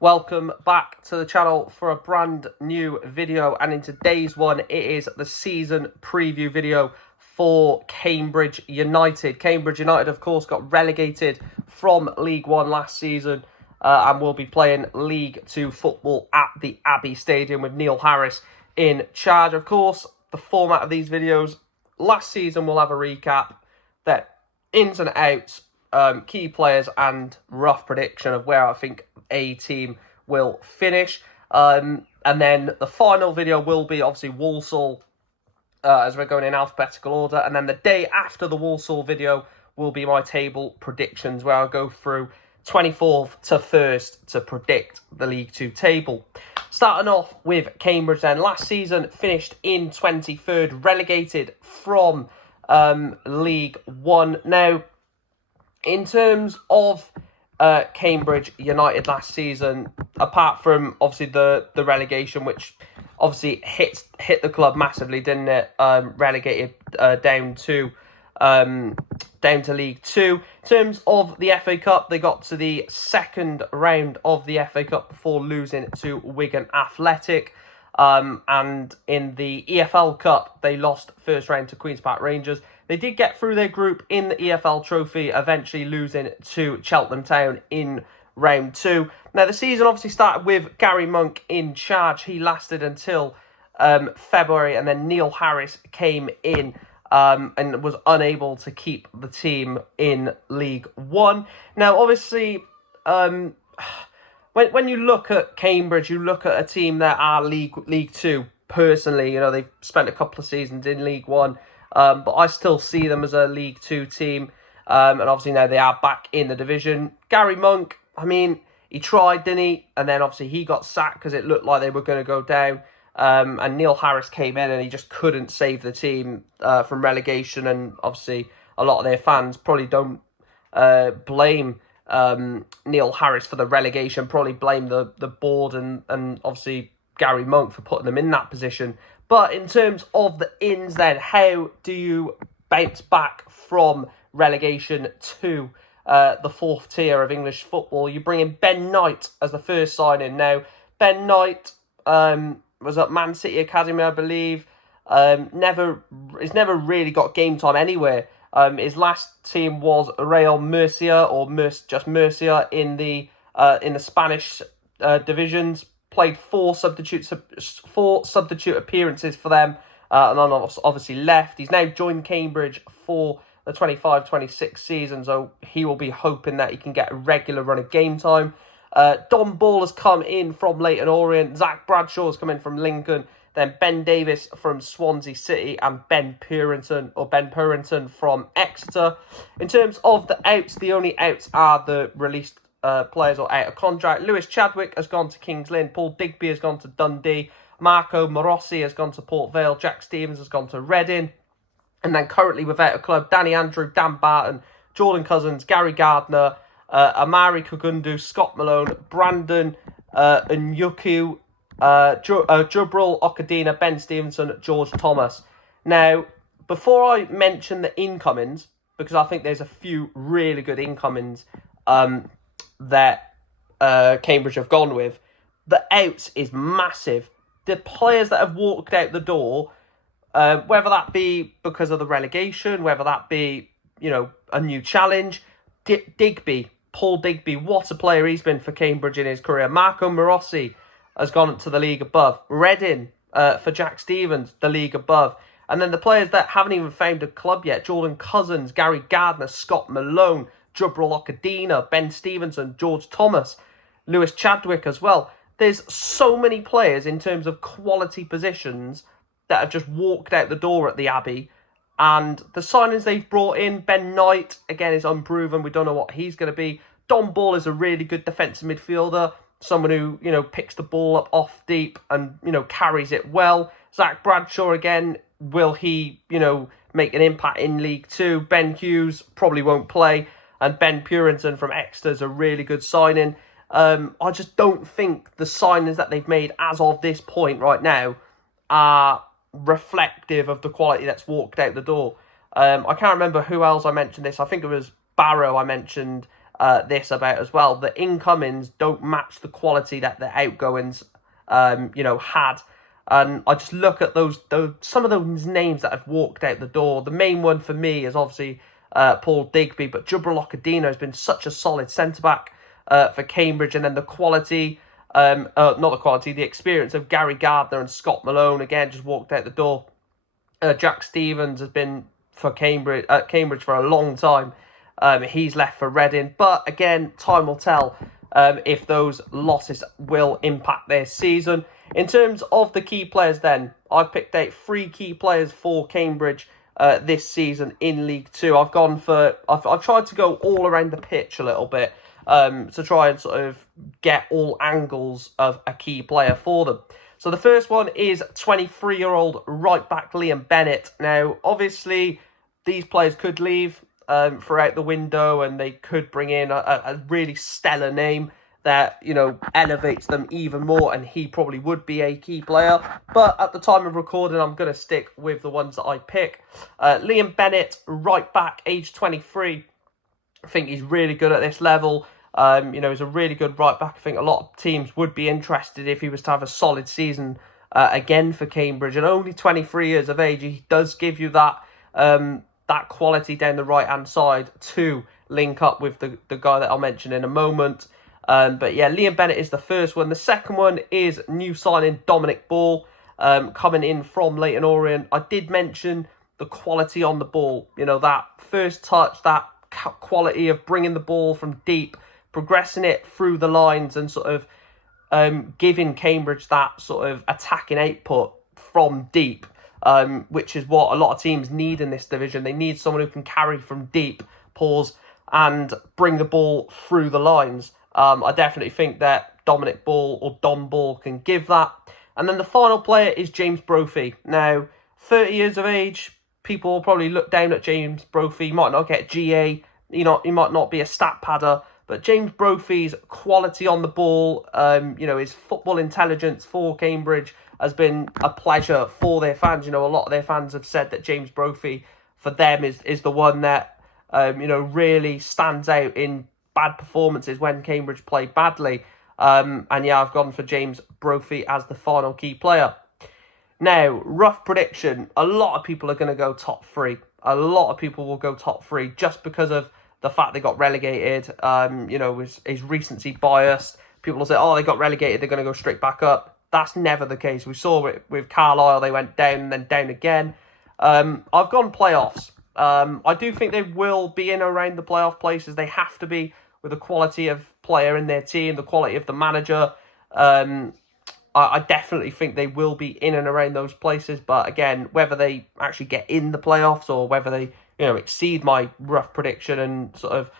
Welcome back to the channel for a brand new video, and in today's one it is the season preview video for Cambridge United. Cambridge United of course got relegated from League One last season and will be playing League Two football at the Abbey Stadium with Neil Harris in charge. Of course, the format of these videos, last season we'll have a recap, that ins and outs, key players and rough prediction of where I think a team will finish. And then the final video will be obviously Walsall, as we're going in alphabetical order. And then the day after the Walsall video will be my table predictions, where I'll go through 24th to 1st to predict the League Two table. Starting off with Cambridge then. Last season finished in 23rd, relegated from League One. Now, in terms of Cambridge United last season, apart from obviously the relegation, which obviously hit the club massively, didn't it? Relegated down to League Two. In terms of the FA Cup, they got to the second round of the FA Cup before losing to Wigan Athletic. And in the EFL Cup, they lost first round to Queen's Park Rangers. They did get through their group in the EFL Trophy, eventually losing to Cheltenham Town in round two. Now, the season obviously started with Gary Monk in charge. He lasted until February, and then Neil Harris came in and was unable to keep the team in League One. Now, obviously, when you look at Cambridge, you look at a team that are League Two. Personally, you know, they've spent a couple of seasons in League One. But I still see them as a League Two team. And obviously now they are back in the division. Gary Monk, I mean, he tried, didn't he? And then obviously he got sacked because it looked like they were going to go down. And Neil Harris came in and he just couldn't save the team from relegation. And obviously a lot of their fans probably don't blame Neil Harris for the relegation. Probably blame the board and obviously Gary Monk for putting them in that position. But in terms of the ins then, how do you bounce back from relegation to the fourth tier of English football? You bring in Ben Knight as the first signing. Now, Ben Knight was at Man City Academy, I believe. He's never really got game time anywhere. His last team was Real Murcia, or just Murcia in the Spanish divisions. Played four substitute appearances for them, and then obviously left. He's now joined Cambridge for the 25-26 season, so he will be hoping that he can get a regular run of game time. Don Ball has come in from Leyton Orient. Zach Bradshaw has come in from Lincoln. Then Ben Davis from Swansea City and Ben Purrington from Exeter. In terms of the outs, the only outs are the released players or out of contract. Lewis Chadwick has gone to Kings Lynn. Paul Digby has gone to Dundee. Marco Morossi has gone to Port Vale. Jack Stevens has gone to Reading. And then currently without a club, Danny Andrew, Dan Barton, Jordan Cousins, Gary Gardner, Amari Kugundu, Scott Malone, Brandon Nyuku, Jubril Okadina, Ben Stevenson, George Thomas. Now, before I mention the incomings, because I think there's a few really good incomings that Cambridge have gone with, the outs is massive. The players that have walked out the door, whether that be because of the relegation, whether that be, you know, a new challenge, Paul Digby, what a player he's been for Cambridge in his career. Marco Morossi has gone to the league above. Reading for Jack Stevens, the league above. And then the players that haven't even found a club yet, Jordan Cousins, Gary Gardner, Scott Malone, Jubril Okadina, Ben Stevenson, George Thomas, Lewis Chadwick as well. There's so many players in terms of quality positions that have just walked out the door at the Abbey. And the signings they've brought in, Ben Knight, again, is unproven. We don't know what he's going to be. Don Ball is a really good defensive midfielder. Someone who, you know, picks the ball up off deep and, you know, carries it well. Zach Bradshaw, again, will he, you know, make an impact in League Two? Ben Hughes probably won't play. And Ben Purrington from Exeter is a really good signing. I just don't think the signings that they've made as of this point right now are reflective of the quality that's walked out the door. I can't remember who else I mentioned this. I think it was Barrow I mentioned this about as well. The incomings don't match the quality that the outgoings, had. And I just look at those some of those names that have walked out the door. The main one for me is obviously Paul Digby, but Jubril Okadino has been such a solid centre-back for Cambridge. And then the quality, the experience of Gary Gardner and Scott Malone, again, just walked out the door. Jack Stevens has been for Cambridge for a long time. He's left for Reading. But again, time will tell if those losses will impact their season. In terms of the key players then, I've picked out 3 key players for Cambridge this season in League 2. I've tried to go all around the pitch a little bit to try and sort of get all angles of a key player for them. So the first one is 23-year-old right-back Liam Bennett. Now, obviously, these players could leave throughout the window, and they could bring in a really stellar name that, elevates them even more, and he probably would be a key player. But at the time of recording, I'm going to stick with the ones that I pick. Liam Bennett, right back, age 23. I think he's really good at this level. He's a really good right back. I think a lot of teams would be interested if he was to have a solid season again for Cambridge. And only 23 years of age, he does give you that quality down the right-hand side to link up with the guy that I'll mention in a moment. But yeah, Liam Bennett is the first one. The second one is new signing Dominic Ball, coming in from Leyton Orient. I did mention the quality on the ball. That first touch, that quality of bringing the ball from deep, progressing it through the lines, and sort of giving Cambridge that sort of attacking output from deep, which is what a lot of teams need in this division. They need someone who can carry from deep, and bring the ball through the lines. I definitely think that Dominic Ball or Dom Ball can give that. And then the final player is James Brophy. Now, 30 years of age, people will probably look down at James Brophy. He might not get GA, he might not be a stat padder, but James Brophy's quality on the ball, his football intelligence for Cambridge has been a pleasure for their fans. A lot of their fans have said that James Brophy, for them, is the one that, really stands out in bad performances when Cambridge play badly. I've gone for James Brophy as the final key player. Now, rough prediction. A lot of people are going to go top 3. A lot of people will go top 3 just because of the fact they got relegated. Is recency biased. People will say, they got relegated, they're going to go straight back up. That's never the case. We saw it with Carlisle. They went down and then down again. I've gone playoffs. I do think they will be in around the playoff places. They have to be, with the quality of player in their team, the quality of the manager. I definitely think they will be in and around those places. But again, whether they actually get in the playoffs or whether they, exceed my rough prediction and sort of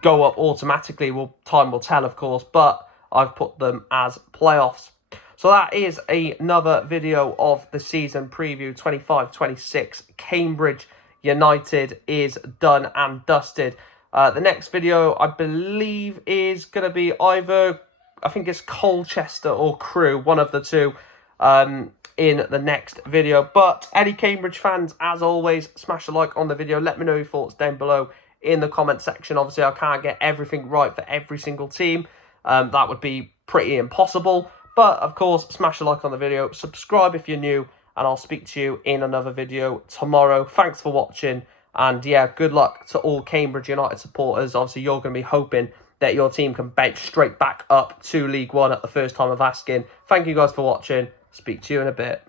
go up automatically, time will tell, of course. But I've put them as playoffs. So that is another video of the season preview 25-26. Cambridge United is done and dusted. The next video, I believe, is going to be either, I think it's Colchester or Crewe, one of the two, in the next video. But any Cambridge fans, as always, smash a like on the video. Let me know your thoughts down below in the comment section. Obviously, I can't get everything right for every single team. That would be pretty impossible. But, of course, smash a like on the video. Subscribe if you're new. And I'll speak to you in another video tomorrow. Thanks for watching. And, yeah, good luck to all Cambridge United supporters. Obviously, you're going to be hoping that your team can bounce straight back up to League One at the first time of asking. Thank you guys for watching. Speak to you in a bit.